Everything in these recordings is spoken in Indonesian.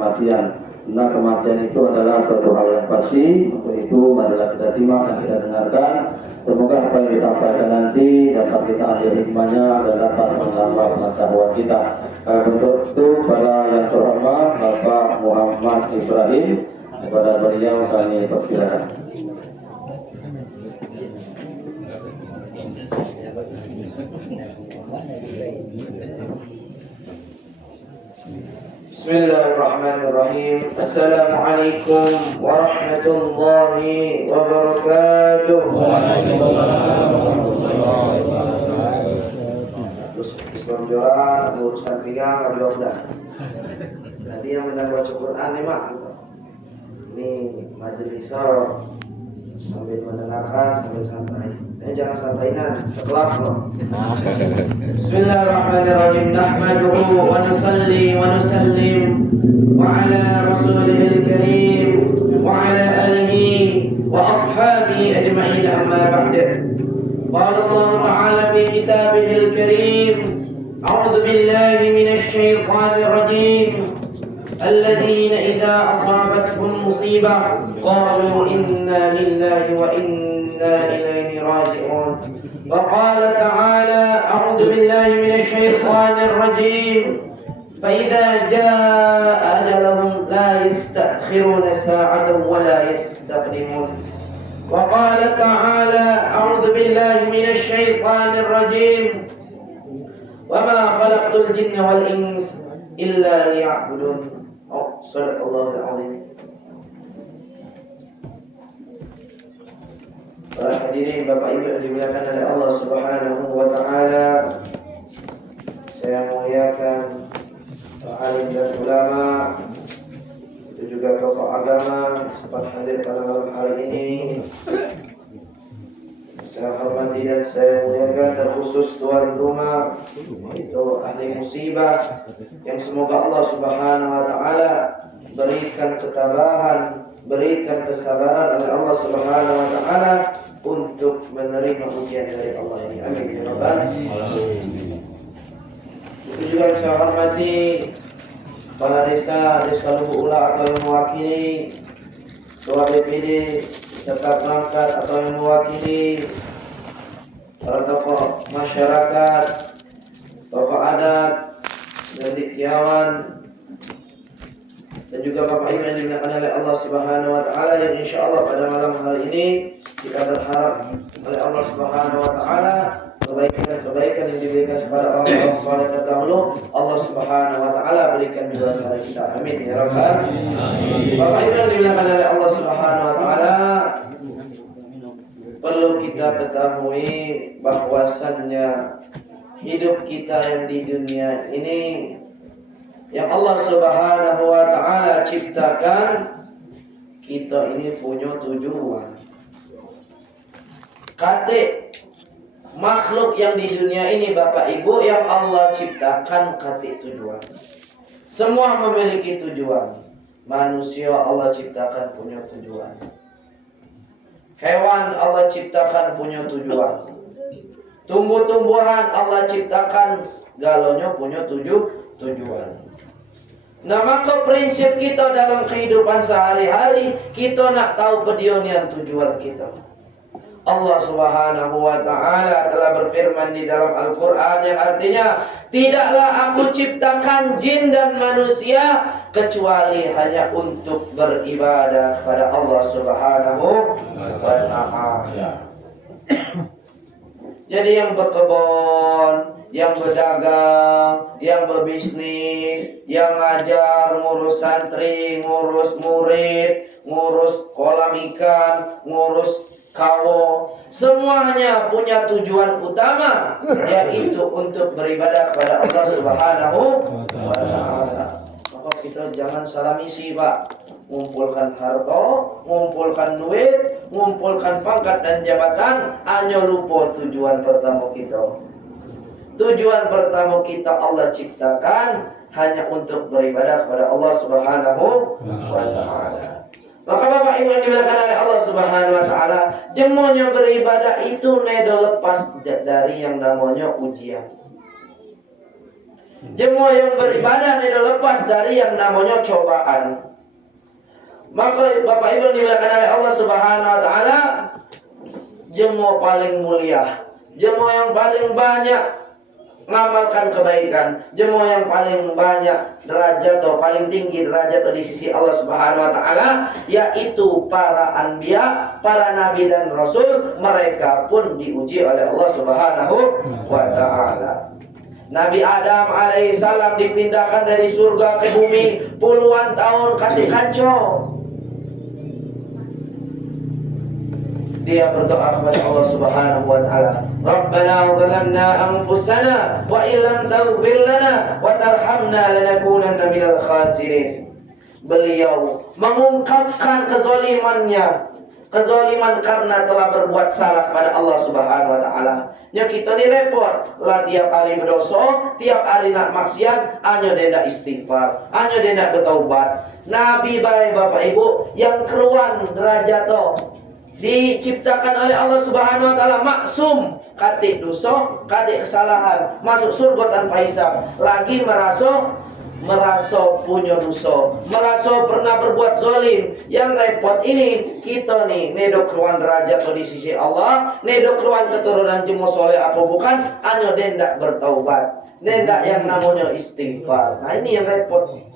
kematian. Nah, kematian itu adalah suatu hal yang pasti. Untuk itu marilah kita simak dan kita dengarkan. Semoga apa yang disampaikan nanti dapat kita ambil hikmahnya dan dapat menambah pengetahuan kita. Untuk itu para yang terhormat Bapak Muhammad Ibrahim, kepada beliau kami persilakan. Bismillahirrahmanirrahim. Assalamualaikum warahmatullahi wabarakatuh. Terus Islam urusan pinggang ada udah. Tadi yang mendengar baca Quran nih mak. Ini majelis sambil mendengarkan sambil santai. Jangan santainan, terkelap loh. Bismillahirrahmanirrahim. Nahmaduhu wa nusalli wa nusallim wa ala rasulihil karim wa ala alihi wa ashabihi ajma'in amma ba'da. Qala Allah Ta'ala fi kitabihil karim. A'udzu billahi minasy syaithanir rajim. الذين إذا أصابتهم مصيبة قالوا إنا لله وإنا إليه راجعون. وقال تعالى أعوذ بالله من الشيطان الرجيم فإذا جاء أجلهم لا يستأخرون ساعة ولا يستقدمون. وقال تعالى أعوذ بالله من الشيطان الرجيم وما خلقت الجن والإنس إلا ليعبدون. Sadaqallahul Azim. Para hadirin Bapak Ibu yang dimuliakan oleh Allah Subhanahu wa taala, saya muliakan alim dan ulama, itu juga tokoh agama sempat hadir pada malam hari ini. Saya hormati dan saya muliakan terkhusus tuan rumah, itu ahli musibah, yang semoga Allah Subhanahu wa taala berikan ketabahan, berikan kesabaran oleh Allah Subhanahu wa taala untuk menerima ujian dari Allah ini. Amin ya rabbal alamin. Itu juga saya hormati kepala desa Lubu Ula atau yang mewakili, ketua BPD serta perangkat atau yang mewakili para tokoh masyarakat, tokoh adat, dan dikyawan, dan juga Bapak Ibu yang dimuliakan oleh Allah Subhanahu wa taala, yang insyaallah pada malam hari ini kita berharap oleh Allah Subhanahu wa taala kebaikan yang diberikan kepada orang-orang saleh terdahulu Allah Subhanahu wa taala berikan juga kepada kita. Amin ya rabbal alamin. Bapak Ibu yang dimuliakan oleh Allah Subhanahu wa taala, perlu kita ketahui bahwasannya hidup kita yang di dunia ini yang Allah Subhanahu wa taala ciptakan, kita ini punya tujuan. Kate makhluk yang di dunia ini Bapak Ibu yang Allah ciptakan kate tujuan. Semua memiliki tujuan. Manusia Allah ciptakan punya tujuan. Hewan Allah ciptakan punya tujuan. Tumbuh-tumbuhan Allah ciptakan galonnya punya tujuan. Nah, maka prinsip kita dalam kehidupan sehari-hari, kita nak tahu pedionian tujuan kita. Allah Subhanahu wa taala telah berfirman di dalam Al-Qur'an yang artinya, tidaklah aku ciptakan jin dan manusia kecuali hanya untuk beribadah kepada Allah Subhanahu wa taala. Jadi yang berkebun, yang berdagang, yang berbisnis, yang ngajar, ngurus santri, ngurus murid, ngurus kolam ikan, ngurus kawo, semuanya punya tujuan utama, yaitu untuk beribadah kepada Allah Subhanahu wa taala. Maka kita jangan salah misi, Pak. Ngumpulkan harta, ngumpulkan duit, ngumpulkan pangkat dan jabatan, hanya lupa tujuan pertama kita. Tujuan pertama kita Allah ciptakan hanya untuk beribadah kepada Allah Subhanahu wa taala. Maka Bapak Ibu yang dimuliakan oleh Allah Subhanahu wa taala, jemonya beribadah itu nedo lepas dari yang namanya ujian. Jemaah yang beribadah tidak lepas dari yang namanya cobaan. Maka Bapak Ibu dimuliakan oleh Allah Subhanahu wa taala, jemaah paling mulia, jemaah yang paling banyak mengamalkan kebaikan, jemaah yang paling banyak derajat atau paling tinggi derajat di sisi Allah Subhanahu wa taala, yaitu para anbiya, para nabi dan rasul. Mereka pun diuji oleh Allah Subhanahu wa taala. Nabi Adam alaihissalam dipindahkan dari surga ke bumi puluhan tahun kati kanco. Dia berdoa kepada Allah Subhanahu wa taala, Rabbana zalamna anfusana wa illam taghfir lana wa tarhamna lanakunanna minal khasirin. Beliau mengungkapkan kezaliman karena telah berbuat salah kepada Allah Subhanahu wa taala. Nya kita ni repot lah tiap hari berdosa, tiap hari nak maksiat, hanya dia nak istighfar, hanya dia nak bertaubat. Nabi baik Bapak Ibu yang keruan derajat tu diciptakan oleh Allah Subhanahu wa taala maksum, katik dosa, katik kesalahan, masuk surga tanpa hisab. Lagi merasa punya dosa, merasa pernah berbuat zalim. Yang repot ini kita nih, nedok keruan derajat di sisi Allah, nedok keruan keturunan jemaah soleh apa bukan, hanya dia tidak bertaubat, dia tidak yang namanya istighfar. Nah ini yang repot.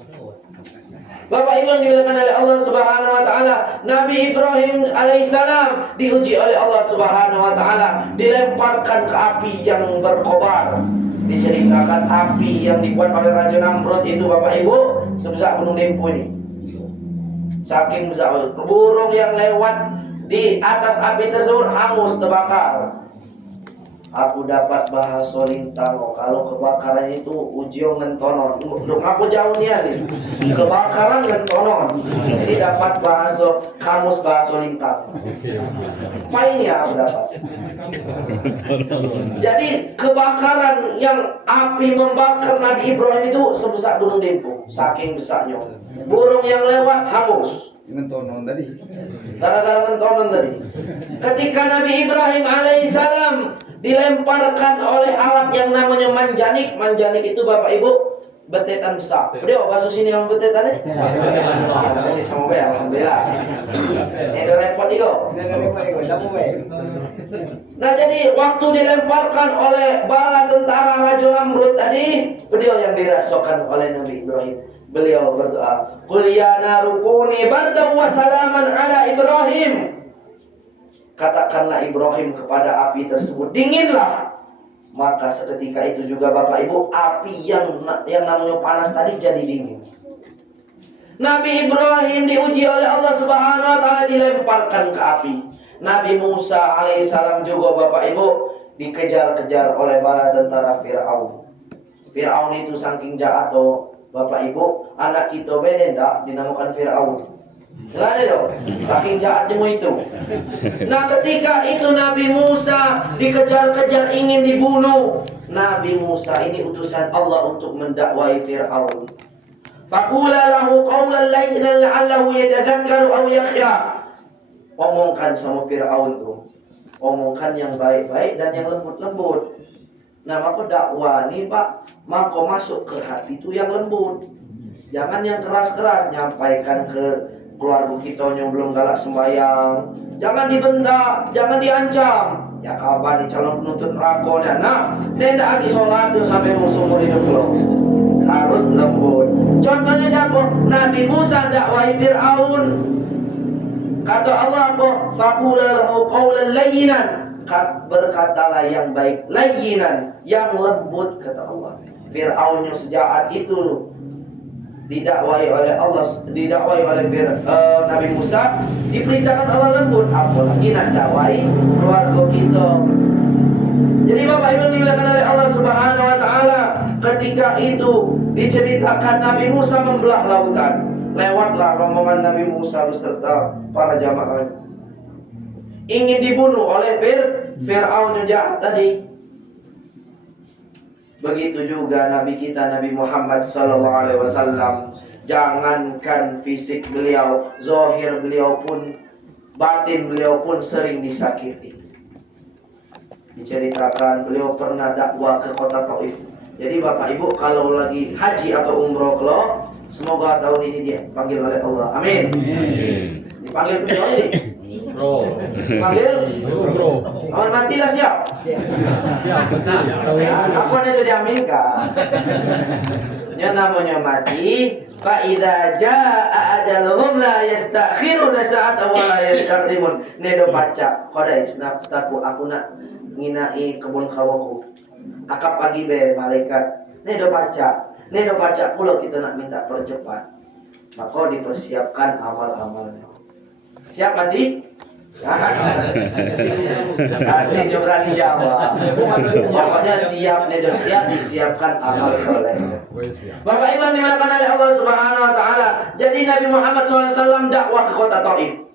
Bapak Ibu yang dimuliakan oleh Allah Subhanahu wa taala, Nabi Ibrahim alaihissalam diuji oleh Allah Subhanahu wa taala, dilemparkan ke api yang berkobar. Diceritakan api yang dibuat oleh Raja Namrud itu Bapak Ibu sebesar gunung Dempo ini. Saking besar, burung yang lewat di atas api tersebut hangus terbakar. Aku dapat bahasa lintang. Kalau kebakaran itu ujung ngentonon. Duk apa jauhnya nih? Kebakaran ngentonon. Jadi dapat bahasa kamus bahasa lintang. Apa ini aku dapat? Jadi kebakaran yang api membakar Nabi Ibrahim itu sebesar gunung Dempo. Saking besarnya. Burung yang lewat hangus. Ngentonon tadi. Gara-gara ngentonon tadi. Ketika Nabi Ibrahim alaihissalam dilemparkan oleh alat yang namanya manjanik. Manjanik itu Bapak Ibu betetan besar. Beliau bahasa sini yang betetan ini. Kasih sama be, alhamdulillah. Ini repot itu. Nah jadi waktu dilemparkan oleh bala tentara Raja Namrud tadi, beliau yang dirasakan oleh Nabi Ibrahim. Beliau berdoa, Qul ya naru kuni bardan wa salaman ala Ibrahim. Katakanlah Ibrahim kepada api tersebut, dinginlah. Maka seketika itu juga Bapak Ibu, api yang namanya panas tadi jadi dingin. Nabi Ibrahim diuji oleh Allah Subhanahu wa taala, dilemparkan ke api. Nabi Musa alaihissalam juga Bapak Ibu dikejar-kejar oleh bala tentara Fir'aun. Fir'aun itu saking jahat Bapak Ibu, anak kita berendak dinamakan Fir'aun. Nggak ada dong, saking jahat semua itu. Nah ketika itu Nabi Musa dikejar-kejar ingin dibunuh. Nabi Musa ini utusan Allah untuk mendakwai Fir'aun. Faqula lahu qawlan layyinan la'allahu yatadzakkaru aw yakhsha. Omongkan sama Fir'aun tuh, omongkan yang baik-baik dan yang lembut-lembut. Nah maka dakwah nih Pak, maka masuk ke hati itu yang lembut. Jangan yang keras-keras, nyampaikan ke keluarga kita yang belum galak sembahyang. Jangan dibentak, jangan diancam. Ya kabar di calon penuntut neraka. Nah, dia tidak lagi sholat dia sampai seumur hidup lo. Harus lembut. Contohnya siapa? Nabi Musa dakwai Fir'aun. Kata Allah apa? Faqula lahu qawlan layyinan. Berkatalah yang baik, layyinan, yang lembut kata Allah. Fir'aun yang sejahat itu didakwai oleh Allah, didakwai oleh Nabi Musa, diperintahkan Allah lembut, apalagi nak dakwai keluarga kita. Jadi Bapak Ibu dimuliakan oleh Allah Subhanahu wa taala, ketika itu diceritakan Nabi Musa membelah lautan. Lewatlah rombongan Nabi Musa beserta para jamaah. Ingin dibunuh oleh Fir'aun yang jahat tadi. Begitu juga Nabi kita Nabi Muhammad sallallahu alaihi wasallam. Jangankan fisik beliau, zahir beliau pun, batin beliau pun sering disakiti. Diceritakan beliau pernah dakwah ke kota Taif. Jadi Bapak Ibu kalau lagi haji atau umroh kalau semoga tahun ini dia panggil oleh Allah. Amin. Dipanggil beliau ini. Bro. Panggil bro. Aman matilah siap. Apa nih jadi aminkan? Nya namanya mati. Fa idza jaa ajaluhum la yastakhiruna sa'atan wa la yastaqdimun. Nedo baca kodai snap stapu aku nak nginai kebun kawaku. Akap pagi be malaikat. Nedo baca pula kita nak minta percepat. Maka dipersiapkan amal-amalnya. Siap mati? Artinya berani jawab. Pokoknya siap, nedo siap, disiapkan amal soleh. Bapak Ibu yang dimuliakan oleh Allah Subhanahu Wa Taala. Jadi Nabi Muhammad SAW dakwah ke kota Taif.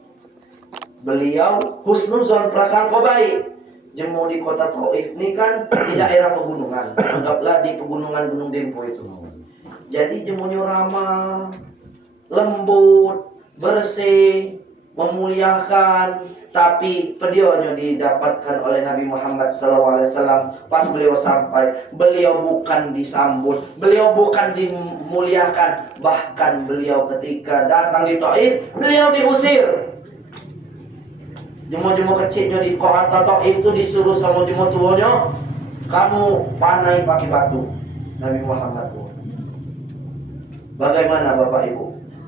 Beliau husnuzon prasangka baik. Jemu di kota Taif ini kan di daerah pegunungan. Anggaplah di pegunungan Gunung Dempo itu. Jadi jemunya ramah, lembut, bersih, memuliakan, tapi pedionya didapatkan oleh Nabi Muhammad SAW. Pas beliau sampai, beliau bukan disambut, beliau bukan dimuliakan, bahkan beliau ketika datang di Taif, beliau diusir. Jemu-jemu kecilnya di kota Taif itu disuruh sama jemu tuanya, kamu panai pakai batu. Nabi Muhammad pun. Bagaimana Bapak Ibu?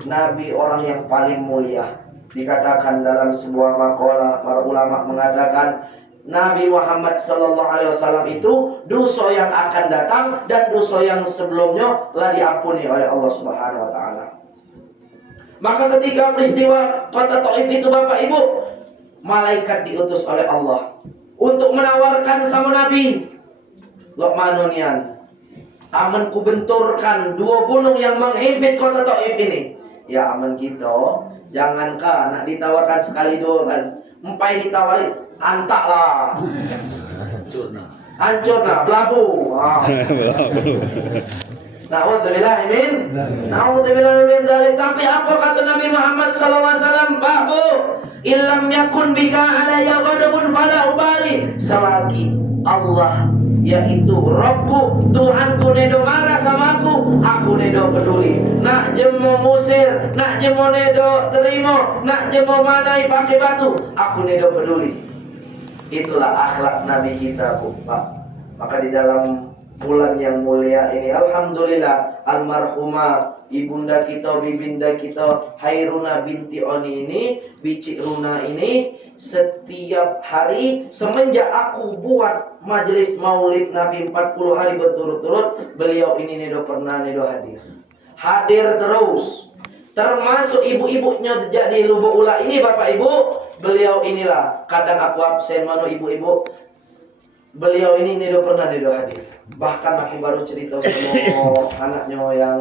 Nabi orang yang paling mulia. Dikatakan dalam sebuah makalah, para ulama mengatakan Nabi Muhammad SAW itu dosa yang akan datang dan dosa yang sebelumnya telah diampuni oleh Allah Subhanahu Wa Taala. Maka ketika peristiwa kota Taif itu Bapak Ibu, malaikat diutus oleh Allah untuk menawarkan sama Nabi, Lokmanunian, aman kubenturkan dua gunung yang menghimpit kota Taif ini. Ya aman kita. Jangankah nak ditawarkan sekali dua kan, empai ditawarin, antaklah, hancur nah, belabu. Na'udzubillah min zalik. Tapi apa kata Nabi Muhammad SAW? Babu, illam yakun bika alayya ghadabun fala ubali. Selagi Allah yaitu Rabbku, Tuhanku nedo marah sama aku nedo peduli. Nak jemo musir, nak jemo nedo terima, nak jemo manai pakai batu, aku nedo peduli. Itulah akhlak Nabi kita, Pak. Maka di dalam bulan yang mulia ini, alhamdulillah, almarhumah ibunda kita, bibinda kita Hairuna binti Oni ini, Bicik Runa ini, setiap hari semenjak aku buat majelis maulid Nabi 40 hari berturut-turut, beliau ini nedo pernah nedo hadir terus. Termasuk ibu-ibunya jadi Lubuk Ula ini Bapak Ibu, beliau inilah kadang aku absen mano ibu-ibu, beliau ini nedo pernah nedo hadir. Bahkan aku baru cerita sama anaknya yang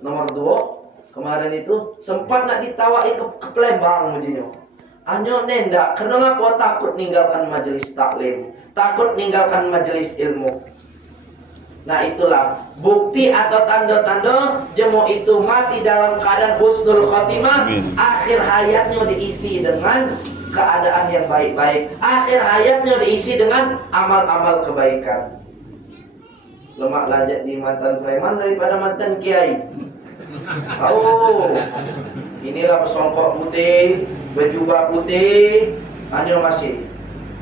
nomor 2 kemarin itu, sempat nak ditawai ke Palembang mujinya. Anyo nenda, karena apa? Takut ninggalkan majelis taklim, takut ninggalkan majelis ilmu. Nah itulah bukti atau tanda-tanda jemu itu mati dalam keadaan husnul khotimah. Akhir hayatnya diisi dengan keadaan yang baik-baik. Akhir hayatnya diisi dengan amal-amal kebaikan. Lemak lajak di mantan preman daripada mantan kiai. Oh, inilah pesongkok putih, berjubah putih, hanya masih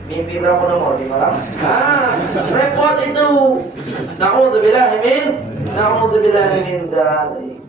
mimpi berapa nomor di malam? Repot itu. Na'udzubillah min dzalik.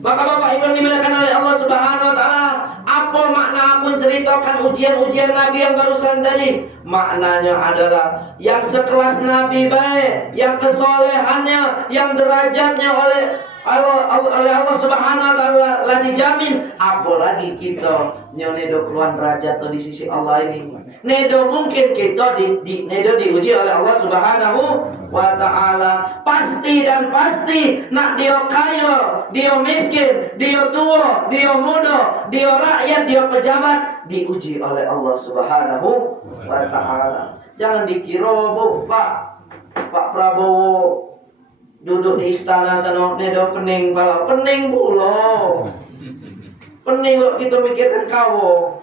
Maka Bapak Ibu yang dimuliakan oleh Allah Subhanahu Wa Taala, apa makna aku ceritakan ujian-ujian Nabi yang barusan tadi? Maknanya adalah yang sekelas Nabi baik, yang kesolehannya, yang derajatnya oleh Allah Subhanahu Wa Taala dijamin. Apalagi kita nyonedo keluar derajat di sisi Allah ini. Nedo mungkin kita nedo diuji oleh Allah Subhanahu Wa Taala. Pasti dan pasti nak dia kaya, dia miskin, dia tua, dia muda, dia rakyat, dia pejabat, diuji oleh Allah Subhanahu Wa Taala. Jangan dikira Pak Prabowo duduk di istana sana nedo pening pala, pening pula. Pening lo kita mikirkan kau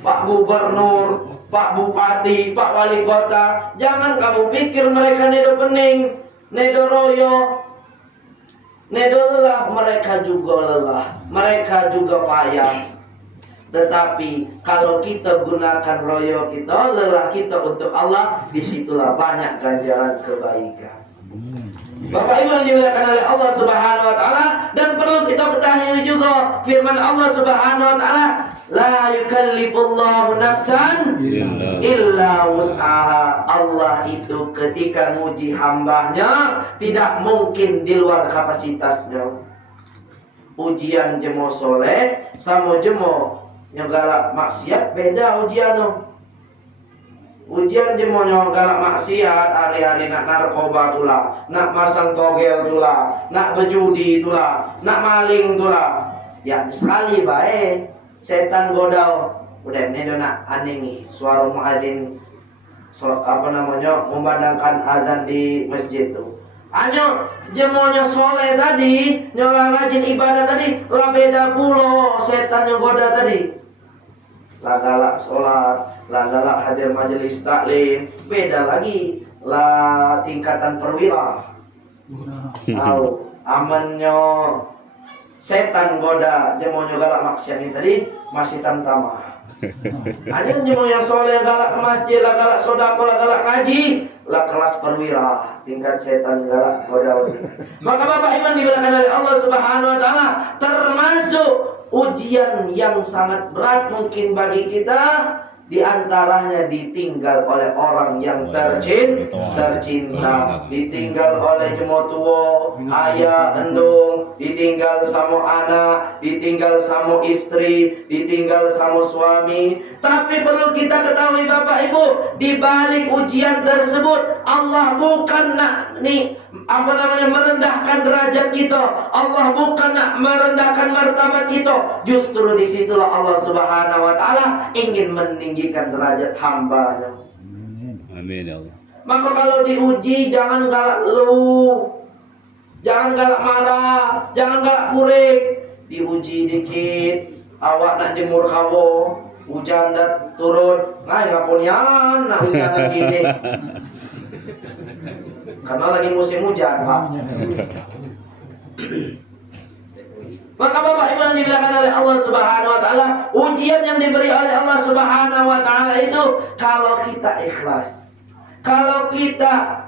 Pak Gubernur Pak Bupati, Pak Wali Kota. Jangan kamu pikir mereka nedo pening, nedo royo, nedo lelah. Mereka juga lelah, mereka juga payah. Tetapi kalau kita gunakan royo kita, lelah kita untuk Allah, disitulah banyak ganjaran kebaikan. Bapak Ibu yang dimuliakan oleh Allah Subhanahu wa taala, dan perlu kita ketahui juga firman Allah Subhanahu wa taala, la yukallifullahu nafsan illa wus'aha. Allah itu ketika muji hambanya tidak mungkin di luar kapasitasnya. Ujian jemo soleh sama jemo nyogalak maksiat beda ujiannya. Ujian jemo nyogalak maksiat hari-hari nak narkoba tulah, nak masang togel tulah, nak berjudi tulah, nak maling tulah. Ya sekali baik setan godau. Udah ini nak aningi suara muadzin memandangkan azan di masjid tuh. Hanya jemonya soleh tadi, nyola rajin ibadah tadi, lah beda pulo setan yang goda tadi. Lah galak sholat, lah galak hadir majelis taklim, beda lagi lah tingkatan perwira. Tahu amannya setan goda jemonya galak maksiat ini tadi masih tamtama. Hanya jemo yang soleh galak ke masjid, lah galak sodako, lah galak ngaji, lah kelas perwira, tingkat setan galak goda. Maka Bapak Ibu dimuliakan oleh Allah Subhanahu wa taala, termasuk ujian yang sangat berat mungkin bagi kita, diantaranya ditinggal oleh orang yang tercinta, ditinggal oleh jemotuo, ayah, endung, ditinggal sama anak, ditinggal sama istri, ditinggal sama suami. Tapi perlu kita ketahui Bapak Ibu, di balik ujian tersebut Allah bukan merendahkan derajat kita. Allah bukan nak merendahkan martabat kita. Justru disitulah Allah Subhanahu wa taala ingin meninggikan derajat hamba-Nya. Amin ya Allah. Maka kalau diuji jangan galak lu, jangan galak marah, jangan galak purik. Diuji dikit, awak nak jemur kawo, hujan dat turun, ngapunian nak hujan lagi deh. Karena lagi musim hujan, Pak. Maka Bapak Ibu yang dimuliakan oleh Allah Subhanahu wa taala, ujian yang diberi oleh Allah Subhanahu wa taala itu kalau kita ikhlas, kalau kita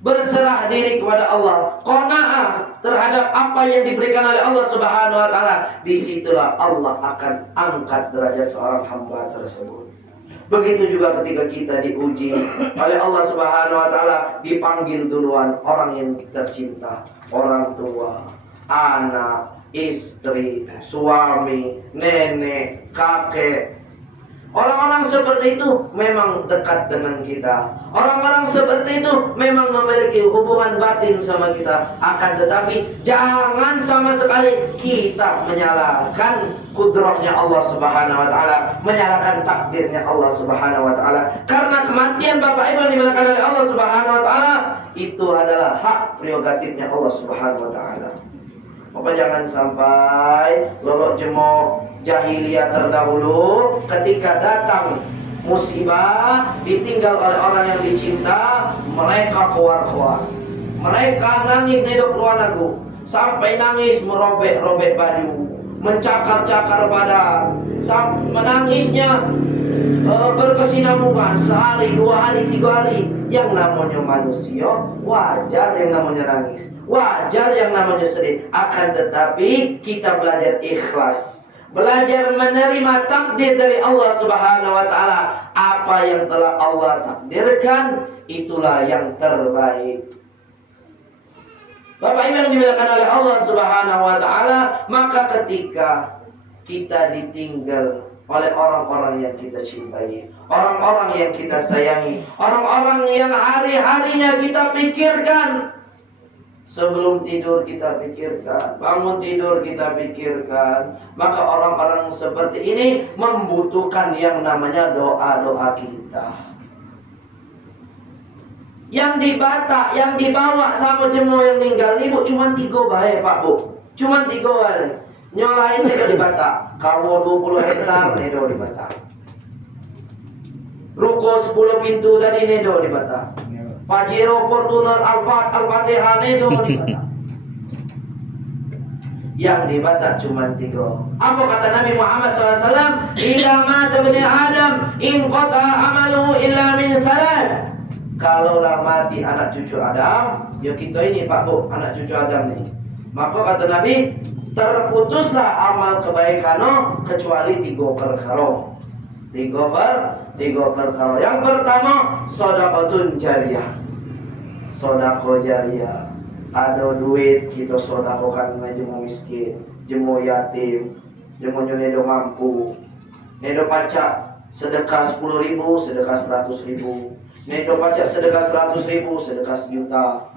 berserah diri kepada Allah, qanaah terhadap apa yang diberikan oleh Allah Subhanahu wa taala, disitulah Allah akan angkat derajat seorang hamba tersebut. Begitu juga ketika kita diuji oleh Allah Subhanahu wa taala, dipanggil duluan orang yang tercinta, orang tua, anak, istri, suami, nenek, kakek. Orang-orang seperti itu memang dekat dengan kita. Orang-orang seperti itu memang memiliki hubungan batin sama kita. Akan tetapi jangan sama sekali kita menyalahkan kudrahnya Allah Subhanahu wa taala, menyalahkan takdirnya Allah Subhanahu wa taala. Karena kematian Bapak Ibu yang dimuliakan oleh Allah Subhanahu wa taala itu adalah hak prerogatifnya Allah Subhanahu wa taala. Bapak jangan sampai lolok jemo jahiliyah terdahulu, ketika datang musibah ditinggal oleh orang yang dicinta, mereka keluar-keluar, mereka nangis nedok ruang lagu, sampai nangis merobek-robek baju, mencakar-cakar badan, menangisnya berkesinambungan sehari, 2 hari, 3 hari. Yang namanya manusia wajar yang namanya nangis, wajar yang namanya sedih. Akan tetapi kita belajar ikhlas, belajar menerima takdir dari Allah Subhanahu wa taala. Apa yang telah Allah takdirkan itulah yang terbaik. Bapak Ibu yang dimuliakan oleh Allah Subhanahu wa taala, maka ketika kita ditinggal oleh orang-orang yang kita cintai, orang-orang yang kita sayangi, orang-orang yang hari-harinya kita pikirkan, sebelum tidur kita pikirkan, bangun tidur kita pikirkan, maka orang-orang seperti ini membutuhkan yang namanya doa-doa kita. Yang dibata, yang dibawa sama jemo yang tinggal ini Bu, cuma 3 bae Pak Bu, cuma 3 bae. Nyolain itu di Batak, kawo 20 hektar itu di Batak. Ruko 10 pintu tadi nedo di bata. Pajero Fortuner Al-Fatihah nedo di bata. Yang di bata cuma 3. Apa kata Nabi Muhammad SAW? Ila mata bani Adam in qata amaluhu illa min 3. Kalaulah mati anak cucu Adam, ya kita ini Pak Bu, anak cucu Adam nih. Maka kata Nabi, terputuslah amal kebaikan kecuali 3 perkara. 3 perkara. Yang pertama, sedekahun jariyah. Sedekah jariyah. Ada duit kita sedekahkan jemu miskin, jemu yatim, jemu nedo mampu. Nedo pacak sedekah 10.000, sedekah 100.000. Nedo pacak sedekah 100.000, sedekah 1.000.000.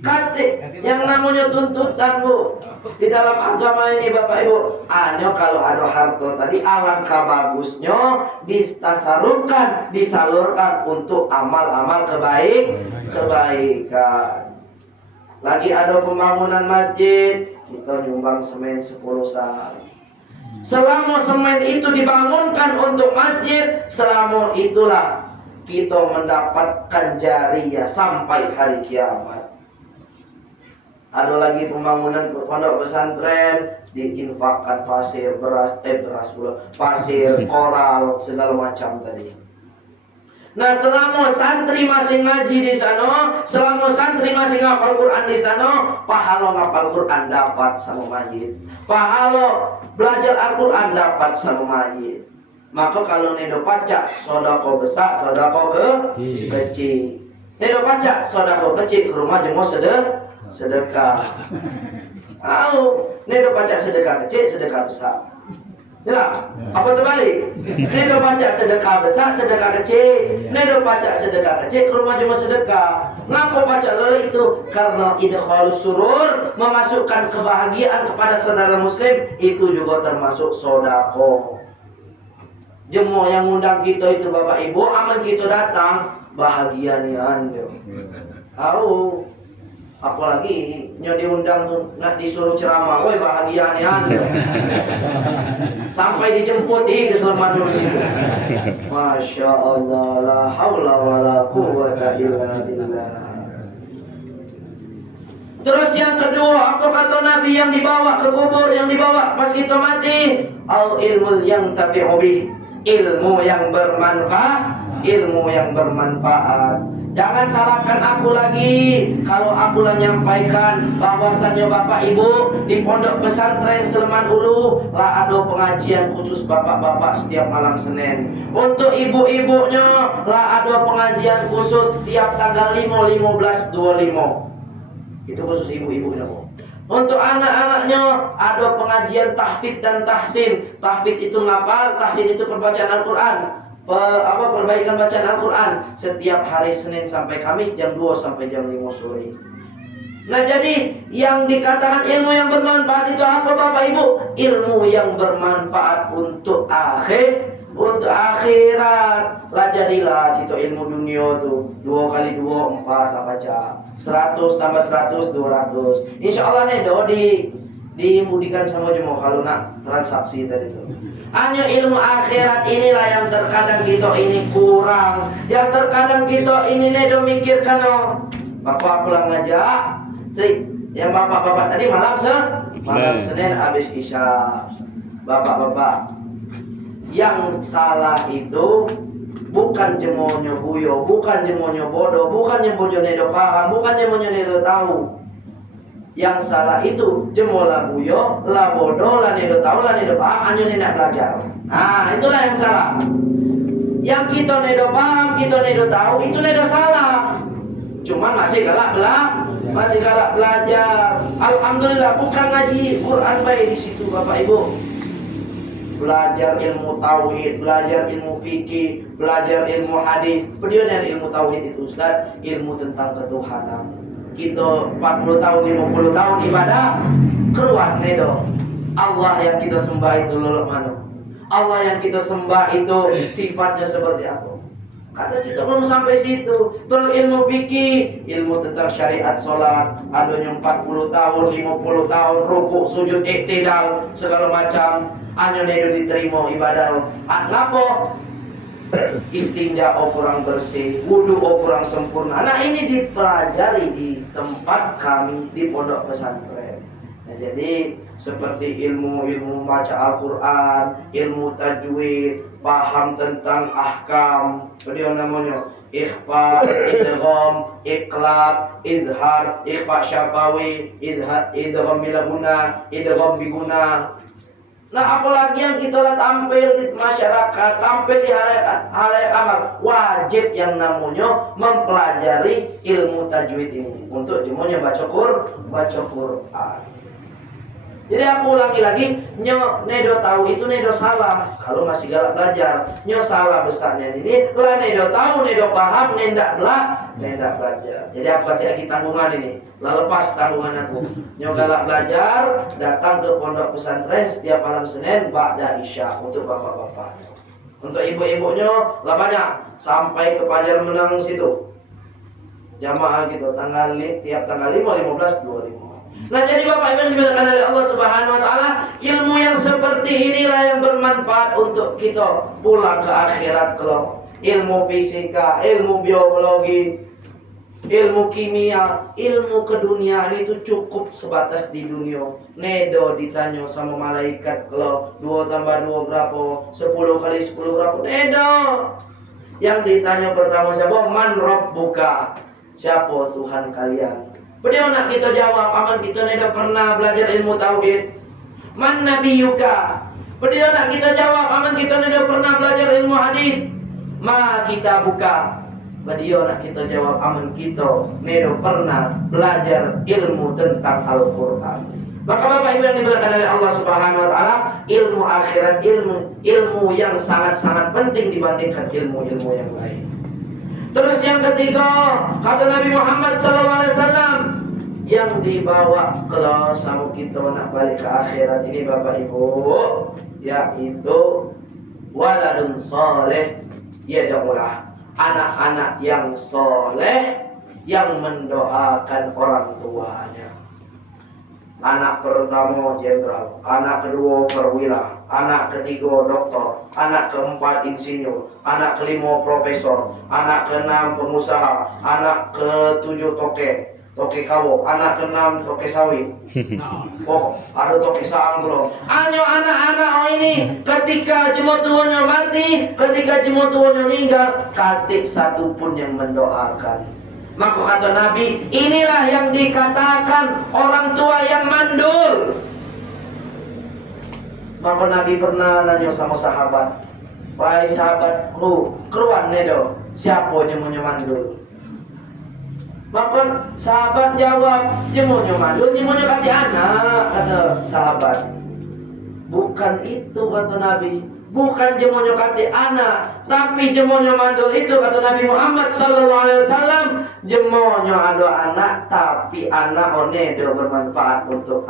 Kate yang namanya tuntutan Bu di dalam agama ini Bapak Ibu, hanya kalau ada harta tadi alangkah bagusnya disalurkan untuk amal-amal kebaikan. Lagi ada pembangunan masjid, kita nyumbang semen 10 sar. Selama semen itu dibangunkan untuk masjid, selama itulah kita mendapatkan jariyah sampai hari kiamat. Ada lagi pembangunan pondok pesantren, diinfakkan pasir, pasir, koral, segala macam tadi. Nah, selama santri masih ngaji di sana, selama santri masih ngapal Quran di sana, pahala ngapal Quran dapat sama majid. Pahala belajar Al-Quran dapat sama majid. Maka kalau nedo pacak sedekah besar, sedekah kecil. Nedo pacak sedekah kecil ke rumah jemo sedekah. Nedo pacak sedekah kecil, sedekah besar. Yalah, apa terbalik? Nedo pacak sedekah besar, sedekah kecil. Nedo pacak sedekah kecil ke rumah jemo sedekah. Ngapa pacak lele itu? Karena idkhalus surur, memasukkan kebahagiaan kepada saudara muslim, itu juga termasuk sedekah. Jemo yang undang kita itu Bapak Ibu, aman kita datang, bahagia nih anda. Apalagi nyo diundang tuh nak disuruh ceramah, woi bahagia nih anda. Sampai dijemput ke Sleman dulu situ. Masya Allah, la haula wa la quwwata illa billah. Terus yang kedua, apa kata Nabi yang dibawa ke kubur, yang dibawa pas kita mati? Al ilmu yang tafi'u bih, ilmu yang bermanfaat. Jangan salahkan aku lagi kalau aku menyampaikan bahwasannya Bapak Ibu di pondok pesantren Sleman Ulu lah ada pengajian khusus bapak-bapak setiap malam Senin. Untuk ibu-ibunya lah ada pengajian khusus setiap tanggal 5, 15, 25. Itu khusus ibu-ibunya. Untuk anak-anaknya ada pengajian tahfidz dan tahsin. Tahfidz itu ngapal, tahsin itu perbacaan Al-Quran. Perbaikan bacaan Al-Quran setiap hari Senin sampai Kamis jam 2 sampai jam 5 sore. Nah, jadi yang dikatakan ilmu yang bermanfaat itu apa Bapak Ibu? Ilmu yang bermanfaat untuk akhirat. Lah jadilah kita ilmu dunia tuh 2 kali 2 4 lah baca. 100 tambah 100 200. Insyaallah nih dimudikan sama jemaah kalau nak transaksi tadi itu. Hanya ilmu akhirat inilah yang terkadang kita ini kurang, yang terkadang kita ini nedo mikirkan. Bapak aku lah ngajak, yang bapak-bapak tadi malam Senin habis Isya. Bapak-bapak, yang salah itu bukan jemonyo buyo, bukan jemonyo bodoh, bukan jemonyo nedo paham, bukan jemonyo nedo tahu. Yang salah itu jemola buyo, la bodoh, la nedo tahu, la nedo paham, anyo nenek belajar. Nah, itulah yang salah. Yang kita nedo paham, kita nedo tahu, itu nedo salah. Cuman masih galak belajar. Alhamdulillah, bukan ngaji Quran baik di situ Bapak Ibu. Belajar ilmu tauhid, belajar ilmu fikih, belajar ilmu hadis. Pedionya ilmu tauhid itu Ustaz, ilmu tentang ketuhanan. Kita 40 tahun, 50 tahun ibadah, keruat nedo. Allah yang kita sembah itu lolok mana? Allah yang kita sembah itu sifatnya seperti apa? Ada kita belum sampai situ. Terus ilmu fikih, ilmu tentang syariat sholat, adanya 40 tahun, 50 tahun, rukuk, sujud, iktidal, segala macam. Hanya nedo diterima ibadah. Ngapo? Istinja kurang bersih, wudu kurang sempurna. Nah ini dipelajari di tempat kami di pondok pesantren. Nah, jadi seperti ilmu baca Al-Quran, ilmu tajwid, paham tentang ahkam, beliau namanya ikhfa, idgham, iqlab, izhar, ikhfa syafawi, izhar, idgham bila guna, idgham biguna. Nah apalagi yang kita lihat tampil di masyarakat, tampil di halayak amal, wajib yang namanya mempelajari ilmu tajwid ini untuk jemunya baca Quran. Jadi aku ulangi lagi, nyo nedo tahu itu nedo salah. Kalau masih galak belajar, nyo salah besarnya ini. Lah nedo tahu, nedo paham, nendak belajar. Jadi aku hati lagi tanggungan ini. Lah lepas tanggungan aku. Nyo galak belajar, datang ke pondok pesantren setiap malam Senin ba'da Isya untuk bapak-bapak. Untuk ibu-ibunya lah banyak sampai ke Pajar Menang situ. Jamaah gitu tiap tanggal 5, 15, 25. Nah jadi Bapak Ibu yang dimuliakan oleh Allah Subhanahu wa taala, ilmu yang seperti inilah yang bermanfaat untuk kita pulang ke akhirat kelak. Ilmu fisika, ilmu biologi, ilmu kimia, ilmu keduniaan itu cukup sebatas di dunia. Nedo ditanya sama malaikat kelak 2 tambah 2 berapa? 10 kali 10 berapa? Nedo. Yang ditanya pertama siapa? Man rabbuka? Siapa Tuhan kalian? Beliau nak kita jawab, aman kita tidak pernah belajar ilmu tauhid. Man nabiyuka? Beliau nak kita jawab, aman kita tidak pernah belajar ilmu hadis. Ma kita buka. Beliau nak kita jawab, aman kita tidak pernah belajar ilmu tentang Al-Quran. Maka Bapak Ibu yang dimuliakan oleh Allah Subhanahu wa taala, ilmu akhirat, ilmu yang sangat-sangat penting dibandingkan ilmu-ilmu yang lain. Terus yang ketiga, kata Nabi Muhammad SAW, yang dibawa kalau sama kita nak balik ke akhirat ini Bapak Ibu, yaitu waladun soleh, yad'ulah, anak-anak yang soleh yang mendoakan orang tuanya. Anak pertama jenderal, anak kedua perwira, anak ketiga dokter, anak keempat insinyur, anak kelima profesor, anak keenam pengusaha, anak ketujuh toke kawo, anak keenam toke sawit. Oh, ada toke saang bro. Hanya anak-anak ini ketika jemutuannya mati, ketika jemutuannya meninggal, katik satu pun yang mendoakan. Maka kata Nabi, inilah yang dikatakan orang tua yang mandul. Maka Nabi pernah nanya sama sahabat, wahai sahabatku, keruan nedo, siapa yang mandul? Maka sahabat jawab, jemunya mandul, jemunya kati anak, kata sahabat. Bukan itu kata Nabi. Bukan jemonyo kati anak, tapi jemonyo mandul itu kata Nabi Muhammad sallallahu alaihi wasallam, jemonyo ada anak tapi anak onedo bermanfaat untuk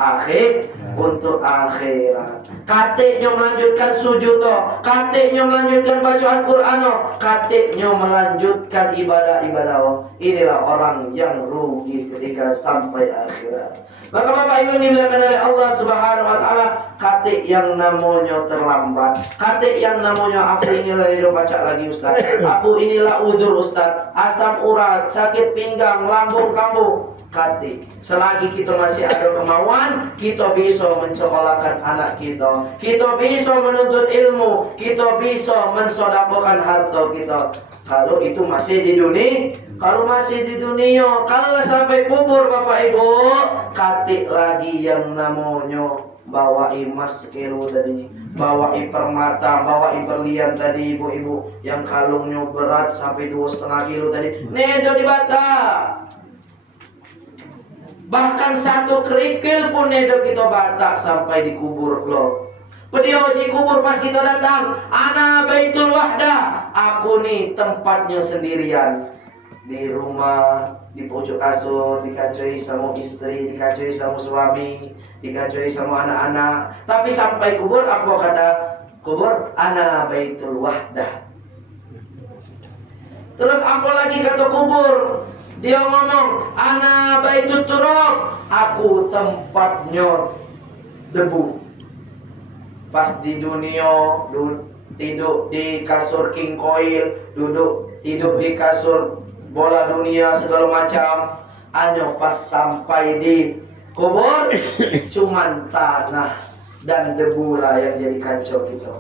untuk akhirat. Katiknya melanjutkan sujud, katiknya melanjutkan bacaan Quran, katiknya melanjutkan ibadah-ibadah. Inilah orang yang rugi ketika sampai akhirat. Maka Bapak Ibu dimuliakan oleh Allah Subhanahu wa taala, katik yang namanya terlambat, katik yang namanya aku inilah hidup baca lagi Ustaz. Aku inilah uzur Ustaz, asam urat, sakit pinggang, lambung kambuh. Katik, selagi kita masih ada kemauan, kita bisa mensekolahkan anak kita, kita bisa menuntut ilmu, kita bisa mensodakokan harta kita. Kalau itu masih di dunia, kalau masih di dunia, kalau sampai kubur Bapak Ibu, katik lagi yang namanya bawa emas sekilo tadi, bawa permata, bawa berlian tadi ibu-ibu, yang kalungnya berat sampai 2,5 kilo tadi, nedo dibata. Bahkan 1 kerikil pun nedo kita batak sampai dikubur lo. Beliau di kubur pas kita datang, ana baitul wahdah, aku nih tempatnya sendirian. Di rumah, di pojok kasur, dikacoi sama istri, dikacoi sama suami, dikacoi sama anak-anak. Tapi sampai kubur, apa kata kubur? Ana baitul wahdah. Terus apa lagi kata kubur? Dia ngomong, ana baitut turab, aku tempatnya debu. Pas di dunia tidur di kasur king coil, tidur di kasur bola dunia segala macam. Hanya pas sampai di kubur cuman tanah dan debu lah yang jadi kacau gitu.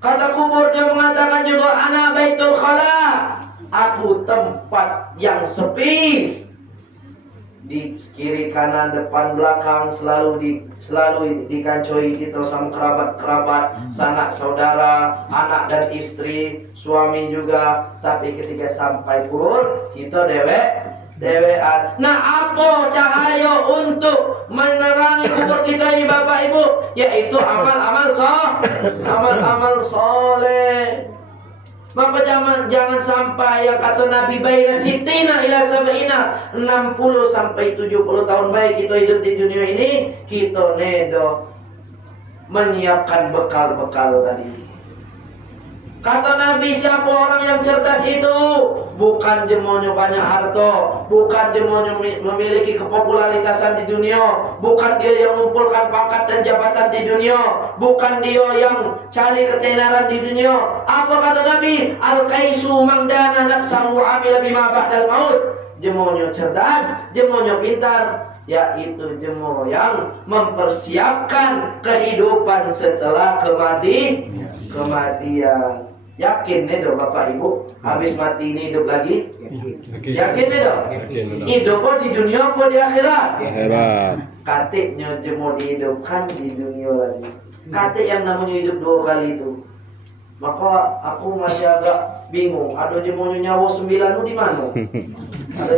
Kata kubur dia mengatakan juga, ana baitul khala, aku tempat yang sepi. Di kiri kanan depan belakang selalu dikancoi kita sama kerabat-kerabat, sanak saudara, anak dan istri, suami juga. Tapi ketika sampai kubur kita dewean. Nah, apa cahaya untuk menerangi kubur kita ini Bapak Ibu? Yaitu amal-amal soleh. Maka jangan sampai yang kata Nabi baina sitina ila sab'ina, 60 sampai 70 tahun baik kita hidup di dunia ini, kita nedo menyiapkan bekal-bekal tadi. Kata Nabi, siapa orang yang cerdas itu? Bukan jemonya banyak harta, bukan jemonya memiliki kepopularitasan di dunia, bukan dia yang mengumpulkan pangkat dan jabatan di dunia, bukan dia yang cari ketenaran di dunia. Apa kata Nabi? Al-kaisu mangdana nafsahu amila bima ba'dal maut. Jemonya cerdas, jemonya pintar, yaitu jemo yang mempersiapkan kehidupan setelah kematian. Yakin nih dong Bapak Ibu, habis mati ini hidup lagi? Yakin nih dong? Hidup di dunia apa di akhirat? Katiknya jemo dihidupkan di dunia lagi. Katik yang namanya hidup 2 kali itu. Maka aku masih agak bingung. Ada jemonya nyawa 9 itu di mana? Ada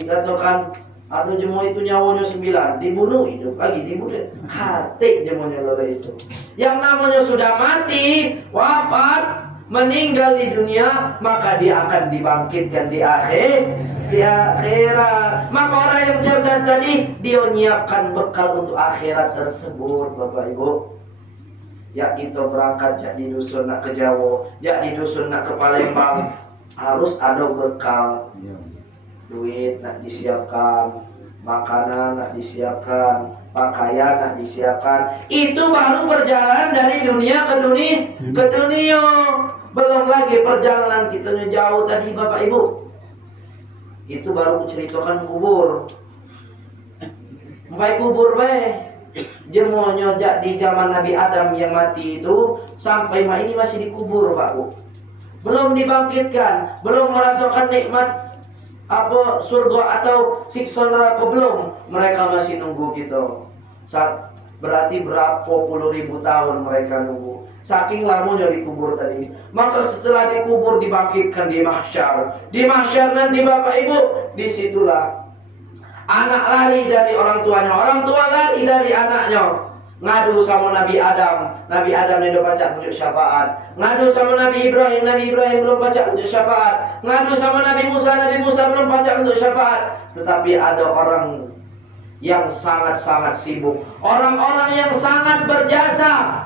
dikatakan ada jemo itu nyawanya 9, dibunuh hidup lagi, dibunuh. Katik jemonya lele itu. Yang namanya sudah mati, wafat, meninggal di dunia, maka dia akan dibangkitkan di akhirat. Maka orang yang cerdas tadi, dia menyiapkan bekal untuk akhirat tersebut, Bapak Ibu. Ya kita berangkat jak di dusun nak ke Jawa, jak di dusun nak ke Palembang, harus ada bekal. Duit nak disiapkan, makanan nak disiapkan, pakaian nak disiapkan. Itu baru perjalanan dari dunia ke dunia. Belum lagi perjalanan kita jauh tadi Bapak Ibu. Itu baru ceritakan kubur. Sampai kubur jemonya di zaman Nabi Adam yang mati itu sampai ini masih dikubur Pak Bu. Belum dibangkitkan, belum merasakan nikmat surga atau siksa neraka belum. Mereka masih nunggu kita. Berarti berapa puluh ribu tahun mereka nunggu. Saking lamanya dikubur tadi. Maka setelah dikubur dibangkitkan di mahsyar. Di mahsyar nanti Bapak Ibu, disitulah anak lari dari orang tuanya, orang tua lari dari anaknya. Ngadu sama Nabi Adam. Nabi Adam ini udah baca tunjuk syafaat. Ngadu sama Nabi Ibrahim belum baca tunjuk syafaat. Ngadu sama Nabi Musa belum baca tunjuk syafaat. Tetapi ada orang yang sangat-sangat sibuk, orang-orang yang sangat berjasa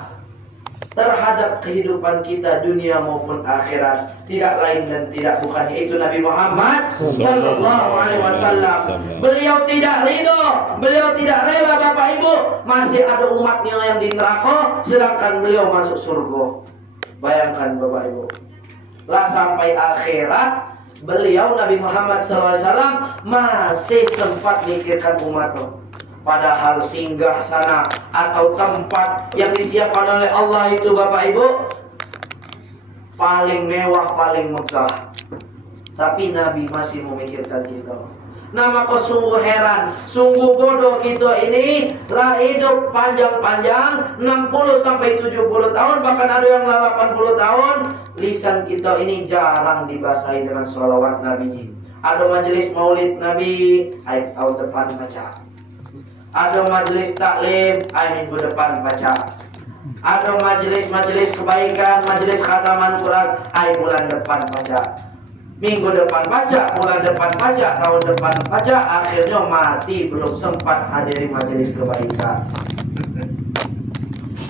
terhadap kehidupan kita dunia maupun akhirat, tidak lain dan tidak bukan yaitu Nabi Muhammad sallallahu alaihi wasallam. Beliau tidak ridho, beliau tidak rela Bapak Ibu masih ada umatnya yang di neraka sedangkan beliau masuk surga. Bayangkan Bapak Ibu. Lah sampai akhirat beliau Nabi Muhammad sallallahu alaihi wasallam masih sempat mikirkan umatnya. Padahal singgah sana atau tempat yang disiapkan oleh Allah itu Bapak Ibu paling mewah, paling megah. Tapi Nabi masih memikirkan kita. Nah maka sungguh heran, sungguh bodoh kita ini lah hidup panjang-panjang 60 sampai 70 tahun, bahkan ada yang 80 tahun. Lisan kita ini jarang dibasahi dengan sholawat Nabi. Ada majelis maulid Nabi, ayo tahun depan baca. Ada majelis taklim, minggu depan baca. Ada majelis kebaikan, majelis khataman Quran, bulan depan baca. Minggu depan baca, bulan depan baca, tahun depan baca, akhirnya mati belum sempat hadiri majelis kebaikan.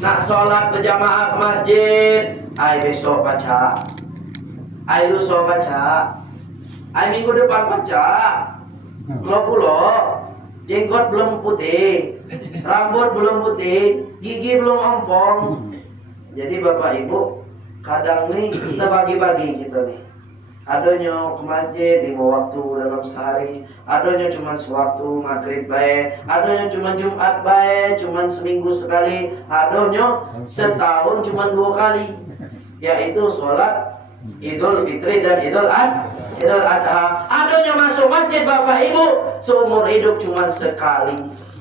Nak sholat berjamaah ke masjid, besok baca. Ai lusa baca. Ai minggu depan baca. Lo pulo, jenggot belum putih, rambut belum putih, gigi belum ompong. Jadi Bapak Ibu, kadang nih kita bagi-bagi gitu nih. Adanya ke masjid 5 waktu dalam sehari, adanya cuma sewaktu maghrib baik, adanya cuma Jumat baik, cuma seminggu sekali, adanya setahun cuma 2 kali, yaitu sholat Idul Fitri dan Idul Adha. Adanya masuk masjid Bapak Ibu seumur hidup cuma sekali.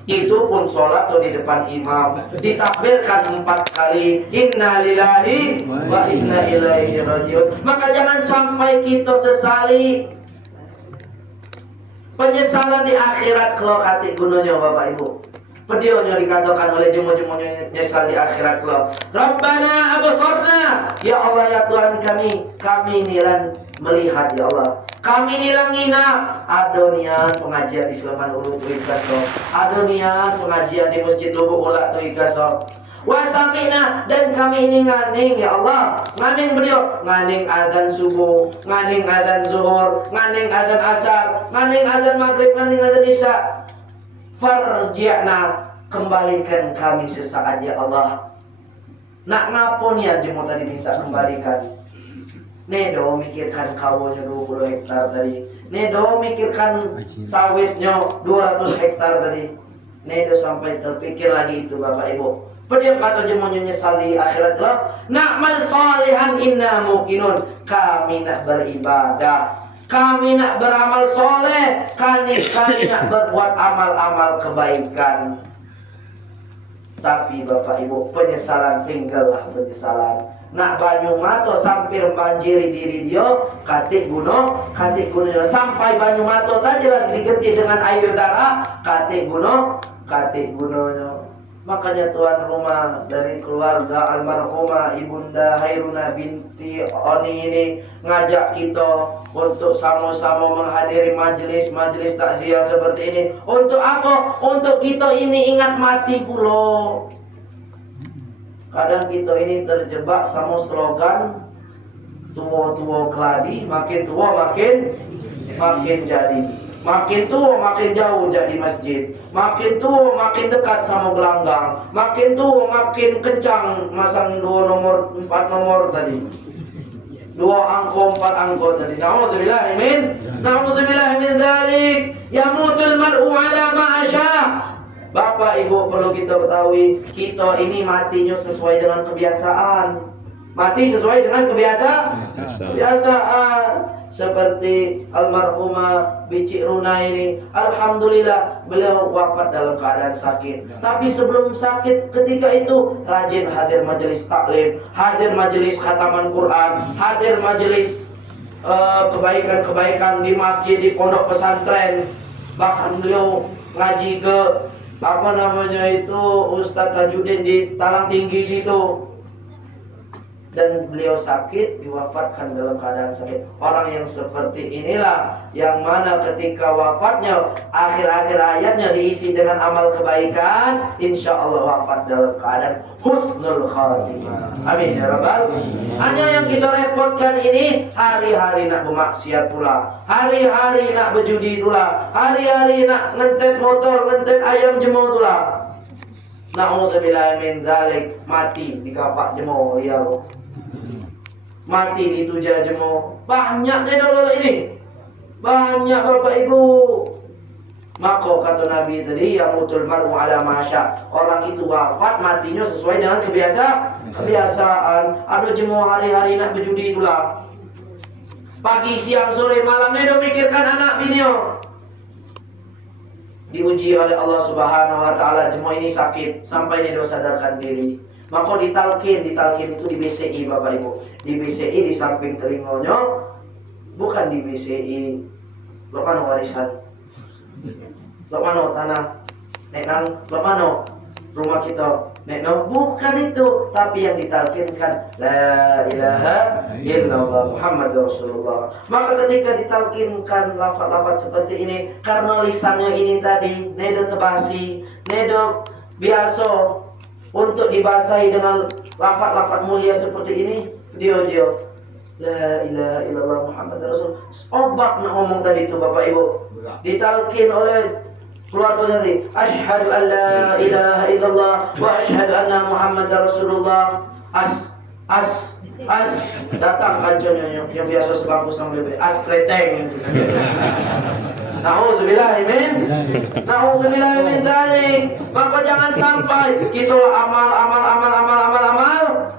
Itu pun sholat tuh di depan imam, ditakbirkan 4 kali, inna lillahi wa inna ilaihi rajiun. Maka jangan sampai kita sesali. Penyesalan di akhirat kalau kati gunanya Bapak Ibu. Pedionya dikatakan oleh jemu-jemunya nyesal di akhirat kalau Rabbana absarna, ya Allah ya Tuhan kami nilan melihat ya Allah, kami nilang ngina adonian pengajian di Sleman Ulu tu ikaso, adonian pengajian di Masjid Lubuk Ula tu ikaso, wasamina, dan kami ini nganing ya Allah, nganing beliau, nganing adzan subuh, nganing adzan zuhur, nganing adzan asar, nganing adzan maghrib, nganing adzan isya. Farji'na, kembalikan kami sesaat ya Allah. Nak ngapun ya jemu tadi minta kembalikan. Nedo mikirkan kawunya 20 hektar tadi. Nedo mikirkan sawitnya 200 hektar tadi. Nedo sampai terpikir lagi itu Bapak Ibu. Pediam kata jemunya nyesal di akhirat lah. Na'mal salihan inna muqinun, kami nak beribadah, kami nak beramal soleh, kami nak berbuat amal-amal kebaikan. Tapi Bapak Ibu, penyesalan tinggallah penyesalan. Nak banyu mato sampir banjiri diri dia, katik gunung sampai banyu mato tadi lagi diganti dengan air darah, katik gunungnya. Makanya tuan rumah dari keluarga almarhumah Ibunda Hairuna binti Oni ini ngajak kita untuk sama-sama menghadiri majelis takziah seperti ini. Untuk apa? Untuk kita ini ingat mati pula. Kadang kita ini terjebak sama slogan tua-tua keladi, makin tua makin jadi. Makin tua makin jauh jadi masjid, makin tua makin dekat sama gelanggang, makin tua makin kencang masang 2 nomor 4 nomor tadi, 2 angko 4 angko tadi. Na'udzubillahi min dzalik. Yamutul mar'u ala ma asya. Bapak Ibu perlu kita ketahui, kita ini matinya sesuai dengan kebiasaan. Mati sesuai dengan kebiasaan. Seperti almarhumah Bici Runa ini, alhamdulillah beliau wafat dalam keadaan sakit. Tapi sebelum sakit ketika itu rajin hadir majelis taklim, hadir majelis khataman Quran, hadir majelis kebaikan-kebaikan di masjid, di pondok pesantren. Bahkan beliau ngaji ke Ustadz Tajuddin di Talang Tinggi situ. Dan beliau sakit, diwafatkan dalam keadaan sakit. Orang yang seperti inilah yang mana ketika wafatnya akhir-akhir hayatnya diisi dengan amal kebaikan, insya Allah wafat dalam keadaan husnul khatimah. Amin ya rabbal. Hanya yang kita repotkan ini hari-hari nak bermaksiat pula, hari-hari nak berjudi pula, hari-hari nak ngentet motor, ngentet ayam jemur pula. Na'udzubillahi min dzalik. Mati di kapak jemur ya Allah, mati di tuja jemur. Banyak deh dulu ini, banyak Bapak Ibu. Maka kata Nabi tadi, yamutul mar'u ala ma sya. Orang itu wafat matinya sesuai dengan kebiasaan. Ada jemur hari-hari nak berjudi pula, pagi siang sore malam dia mikirkan anak binio. Diuji oleh Allah Subhanahu wa taala, jemaah ini sakit sampai dia sadarkan diri. Maka ditalkin itu di BCI Bapak Ibu. Di BCI di samping telinganya, bukan di BCI lokano warisan, lokano tanah, nekang lokano rumah kita, nekno bukan itu, tapi yang ditalkinkan la ilaha illallah Muhammadur Rasulullah. Maka ketika ditalkinkan lafaz-lafaz seperti ini, karena lisannya ini tadi nedo tebasi, nedo biasa untuk dibasahi dengan lafaz-lafaz mulia seperti ini, dia La ilaha illallah Muhammad Rasul. Obat ngomong tadi itu Bapak Ibu. Ditalkin oleh keluarga tadi. Asyhadu an la ilaha illallah wa asyhadu anna Muhammad Rasulullah. As datang kanconnya yang biasa sebangku sama bebek. As kreteng. Na'udzubillahi min dzalik. Maka jangan sampai kita amal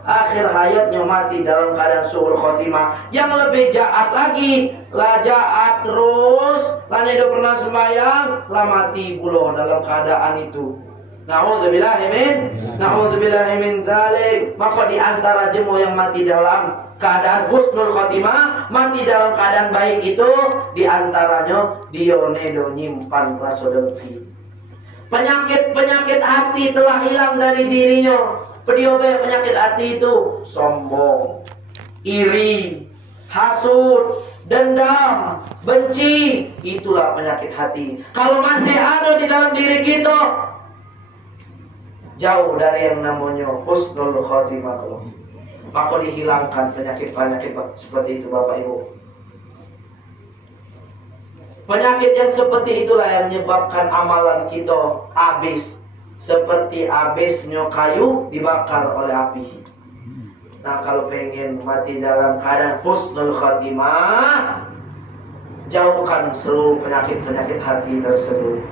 akhir hayatnya mati dalam keadaan suul khotimah. Yang lebih jahat lagi, lah jahat terus, lah nedo pernah sembahyang, lah mati pula dalam keadaan itu. Na'udzubillahi min dzalik. Maka di antara jemu yang mati dalam keadaan husnul khotimah, mati dalam keadaan baik itu, di antaranya dia nedo nyimpan rasa dengki. Penyakit hati telah hilang dari dirinya. Penyakit hati itu sombong, iri, hasud, dendam, benci. Itulah penyakit hati. Kalau masih ada di dalam diri kita, jauh dari yang namanya husnul khotimah, maka dihilangkan penyakit seperti itu Bapak Ibu. Penyakit yang seperti itulah yang menyebabkan amalan kita habis, seperti habisnya kayu dibakar oleh api. Nah, kalau pengen mati dalam keadaan husnul khotimah, jauhkan seluruh penyakit hati tersebut.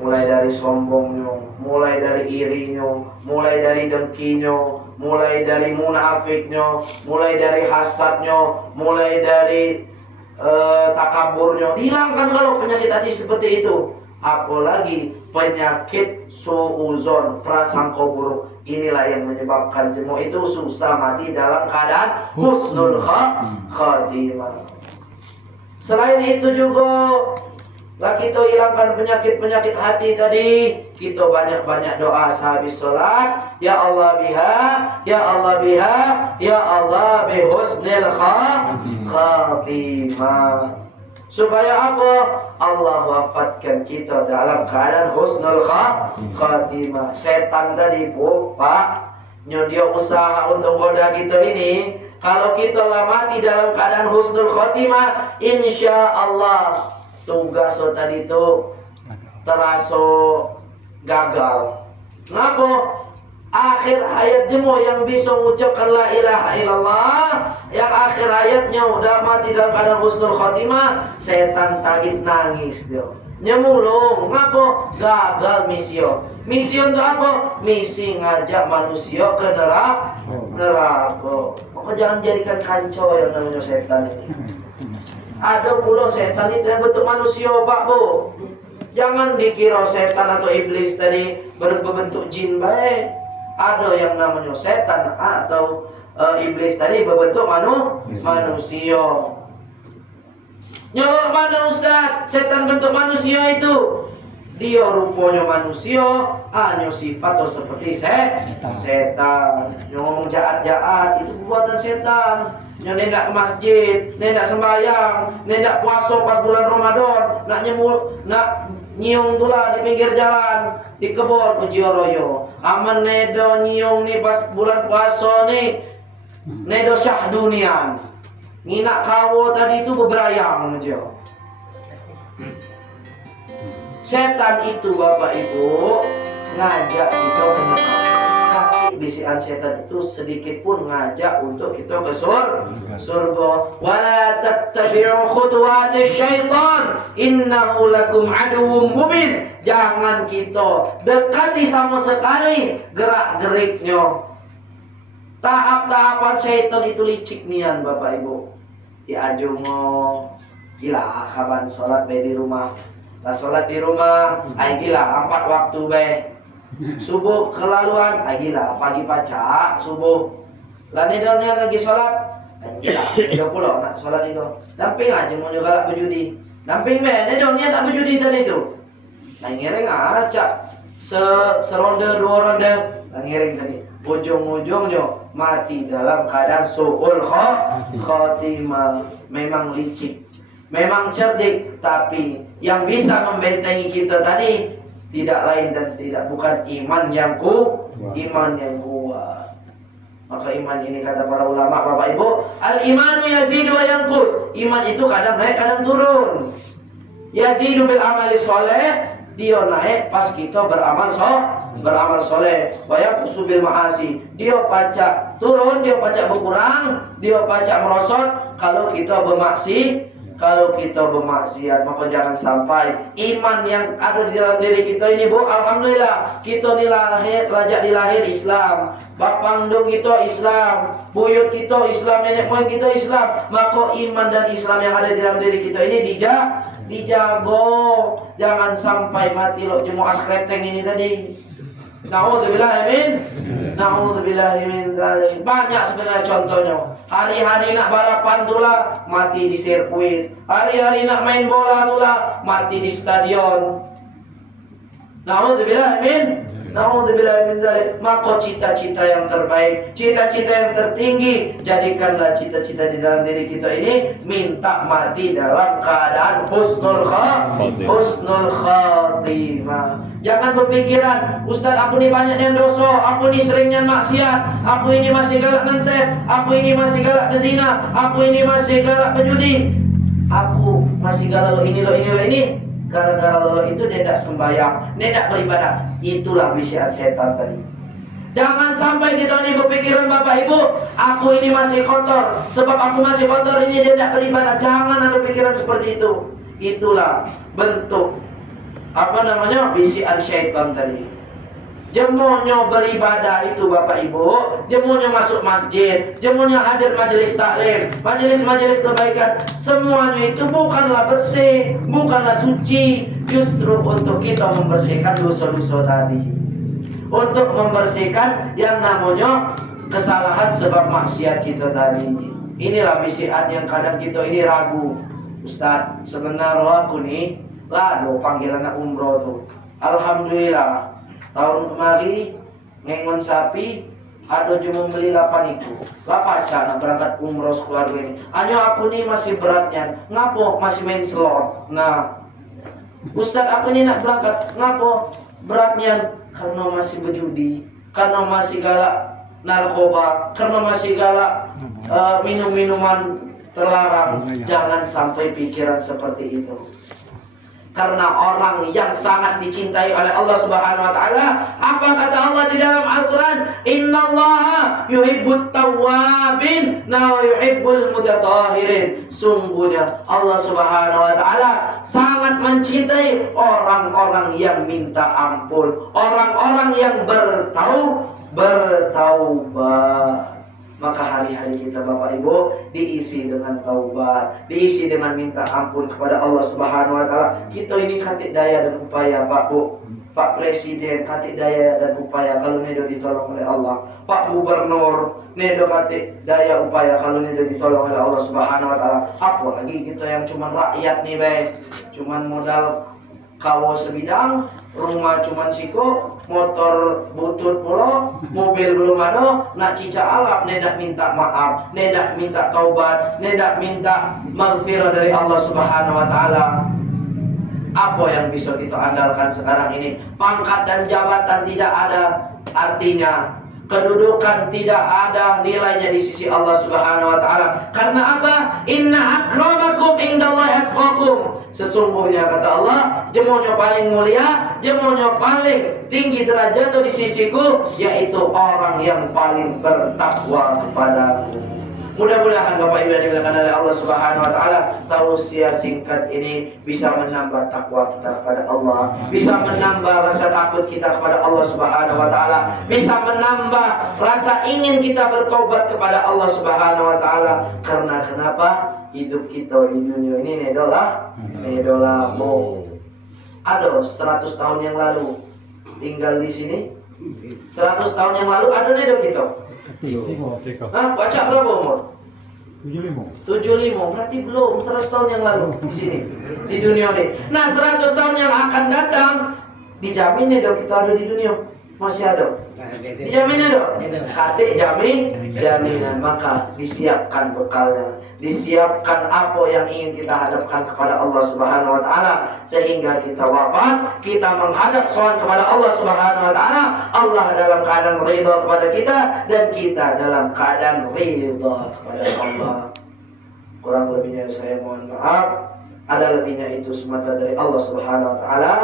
Mulai dari sombongnya, mulai dari irinya, mulai dari dengkinya, mulai dari munafiknya, mulai dari hasadnya, mulai dari takaburnya. Dihilangkan kalau penyakit hati seperti itu. Apalagi penyakit suuzon, prasangka buruk. Inilah yang menyebabkan jemu itu susah mati dalam keadaan husnul khatimah. Selain itu juga, lah kita hilangkan penyakit hati tadi. Kita banyak doa sehabis sholat. Ya Allah biha, ya Allah biha, ya Allah bihusnil khatimah. Supaya apa? Allah wafatkan kita dalam keadaan husnul khatimah. Setan tadi Pak, dia usaha untuk goda kita ini. Kalau kita mati dalam keadaan husnul khatimah, insya Allah tugas tadi itu terasa gagal. Kenapa? Akhir hayat jemu yang bisa mengucapkan la ilaha illallah, yang akhir hayatnya udah mati dalam keadaan husnul khotimah, setan tagih nangis dia. Nyemulung, ngapa? Gagal misio. Misi untuk apa? Misi ngajak manusia ke neraka. Maka jangan jadikan kancau yang namanya setan ini. Ada pula setan itu yang bentuk manusia, Pak Bu. Jangan dikira setan atau iblis tadi berbentuk jin baik. Ada yang namanya setan atau iblis tadi berbentuk manusia. Nyolok mana Ustaz? Setan bentuk manusia itu. Dia rupanya manusia, hanya sifat atau seperti setan. Yang ngomong jahat-jahat itu perbuatan setan. Yang nendak ke masjid, nendak sembahyang, nendak puasa pas bulan Ramadan, nak nyiung tulah di pinggir jalan, di kebun uji royo. Aman nedo nyiung nih pas bulan puasa nih, nedo syahdunia. Nginak kawo tadi itu beberayang aja. Setan itu Bapak Ibu ngajak kita ke neraka. Kaki bisikan setan itu sedikit pun ngajak untuk kita ke surga. Wala tattabi'u khutuwatis syaitan innahu lakum aduwwum mubin. Jangan kita dekati sama sekali gerak-geriknya. Tahap-tahapan setan itu licik nian Bapak Ibu. Diajungo gila kapan sholat di rumah. Lah sholat di rumah, ay gila 4 waktu be. Subuh kelaluan, ay gila pagi paca subuh. Lah nedonnya lagi sholat, ay gila 30 nak sholat itu. Damping aja mau juga berjudi. Damping be, nedonnya tak berjudi tadi itu. Nah ngiring aja seronde 2 ronde, nah ngiring tadi. Ujung-ujungnya mati dalam keadaan su'ul khotimah. Memang licik, memang cerdik, tapi yang bisa membentengi kita tadi tidak lain dan tidak bukan iman yang kuat. Maka iman ini kata para ulama, Bapak Ibu, al-imanu yazidu wa yanqus. Iman itu kadang naik, kadang turun. Yazidu bil amali soleh, dia naik pas kita beramal soleh. Wa yanqusu bil ma'asi, dia pacak turun, dia pacak berkurang, dia pacak merosot kalau kita bermaksiat. Maka jangan sampai iman yang ada di dalam diri kita ini, Bu, alhamdulillah kita ni lahir Islam, bapangdung kita Islam, buyut kita Islam, nenek moyang kita Islam. Maka iman dan Islam yang ada di dalam diri kita ini dijago. Jangan sampai mati lo jemu askreteng ini tadi. Na'udzubillah min dzalik. Banyak sebenarnya contohnya. Hari-hari nak balapan tulah mati di sirkuit. Hari-hari nak main bola tulah mati di stadion. Na'udzubillah min dzalik. Maka cita-cita yang terbaik, cita-cita yang tertinggi, jadikanlah cita-cita di dalam diri kita ini minta mati dalam keadaan husnul khatimah. Jangan berpikiran, Ustaz aku ini banyak yang dosa, aku ini seringnya maksiat, aku ini masih galak ngentet, aku ini masih galak bezina, aku ini masih galak berjudi, aku masih galak lo ini. Gara-gara lo itu dia tidak sembahyang, dia tidak beribadah. Itulah bisikan setan tadi. Jangan sampai kita ini berpikiran, Bapak Ibu, aku ini masih kotor, sebab aku masih kotor ini dia tidak beribadah. Jangan ada pikiran seperti itu. Itulah bentuk bisikan syaitan tadi. Jemunya beribadah itu, Bapak Ibu, jemunya masuk masjid, jemunya hadir majelis taklim, majelis kebaikan, semuanya itu bukanlah bersih, bukanlah suci, justru untuk kita membersihkan dosa-dosa tadi, untuk membersihkan yang namanya kesalahan sebab maksiat kita tadi. Inilah bisikan yang kadang kita ini ragu. Ustaz, sebenarnya aku nih lado panggilan umroh tuh. Alhamdulillah tahun kemarin ngengon sapi ada cuma beli 8 itu. Pacar nak berangkat umroh sekeluarga ini. Hanya aku nih masih beratnya. Ngapo masih main slot. Nah, Ustaz aku nih nak berangkat. Ngapo beratnya? Karena masih berjudi, karena masih galak narkoba, karena masih galak minum-minuman terlarang. Jangan sampai pikiran seperti itu. Karena orang yang sangat dicintai oleh Allah Subhanahu wa taala, apa kata Allah di dalam Al-Qur'an? Innallaha yuhibbut tawwabin wa yuhibbul mutatahhirin. Sungguhnya Allah Subhanahu wa taala sangat mencintai orang-orang yang minta ampun, orang-orang yang bertaubat. Maka hari-hari kita, Bapak Ibu, diisi dengan taubat, diisi dengan minta ampun kepada Allah Subhanahu wa taala. Kita ini katik daya dan upaya, Pak Bu, Pak Presiden katik daya dan upaya kalau nedo ditolong oleh Allah. Pak Gubernur nedo katik daya upaya kalau nedo ditolong oleh Allah Subhanahu wa taala. Apalagi kita yang cuma rakyat nih, cuman modal kawo sebidang, rumah cuman siko, motor butut pula, mobil belum ada, nak cica alap, nedak minta maaf, nedak minta taubat, nedak minta maghfirah dari Allah Subhanahu wa taala. Apa yang bisa kita andalkan sekarang ini? Pangkat dan jabatan tidak ada artinya. Kedudukan tidak ada nilainya di sisi Allah Subhanahu wa taala. Karena apa? Inna akramakum indallahi atqakum. Sesungguhnya kata Allah, jemunya paling mulia, jemunya paling tinggi derajatnya di sisiku, yaitu orang yang paling bertakwa kepadaku. Mudah-mudahan Bapak Ibu yang dimuliakan oleh Allah Subhanahu wa taala, tausiah singkat ini bisa menambah takwa kita kepada Allah, bisa menambah rasa takut kita kepada Allah Subhanahu wa taala, bisa menambah rasa ingin kita bertobat kepada Allah Subhanahu wa taala. Karena kenapa? Hidup kita di dunia ini nedolah ada 100 tahun yang lalu tinggal di sini. 100 tahun yang lalu ada nedo kita. Baca berapa umur? 75. Berarti belum 100 tahun yang lalu di sini, di dunia ini. Nah, 100 tahun yang akan datang dijamin nih dok kita ada di dunia. Masih ada? Dijamin ada? Kate jaminan, maka disiapkan bekalnya, disiapkan apa yang ingin kita hadapkan kepada Allah Subhanahu wa taala sehingga kita wafat, kita menghadap soal kepada Allah Subhanahu wa taala, Allah dalam keadaan ridha kepada kita dan kita dalam keadaan ridha kepada Allah. Kurang lebihnya saya mohon maaf. Ada lebihnya itu semata dari Allah Subhanahu wa taala,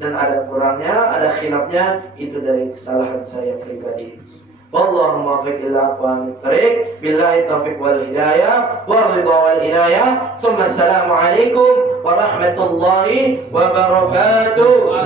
dan ada kurangnya, ada khilafnya itu dari kesalahan saya pribadi. Wallahu muwaffiq ila aqwamit thariq. Billahi taufiq wal hidayah wal ridha wal inayah. Tsumma assalamu alaikum warahmatullahi wabarakatuh.